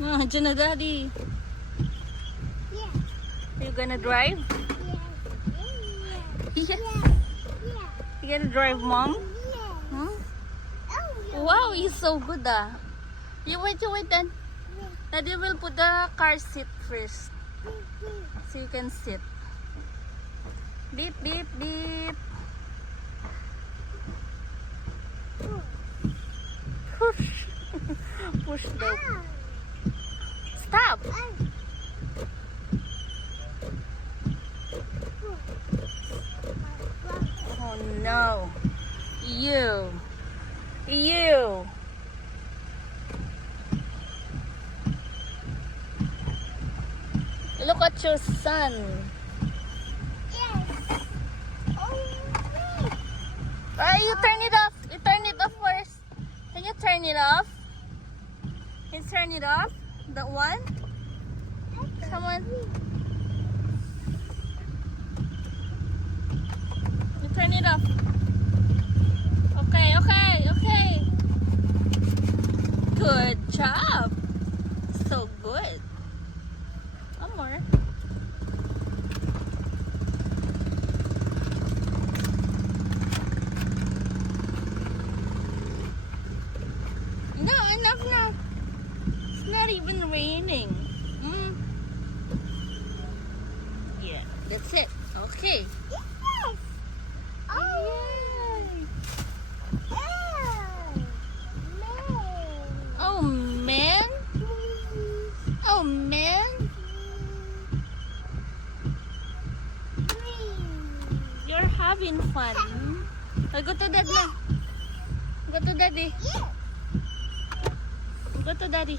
Ah, dyan na, Daddy. Yeah. You gonna drive? Yeah. Yeah. You gonna drive, Mom? Yeah. Hmm? Oh, yeah. Wow, he's so good, ah. You wait, then. Daddy will put the car seat first. So you can sit. Beep, beep, beep. Push. Push the... Stop. Oh no. You. Look at your son. You turn it off. You turn it off first. Can you turn it off? Can you turn it off? That one? Come on. You turn it off. Okay. Good job. So good. One more. No, enough now. It's not even raining. Yeah, that's it. Okay. Yes. Yay. Oh. Oh man. Oh man. You're having fun. Go to Dad now. Go to Daddy. Yeah. Go to Daddy.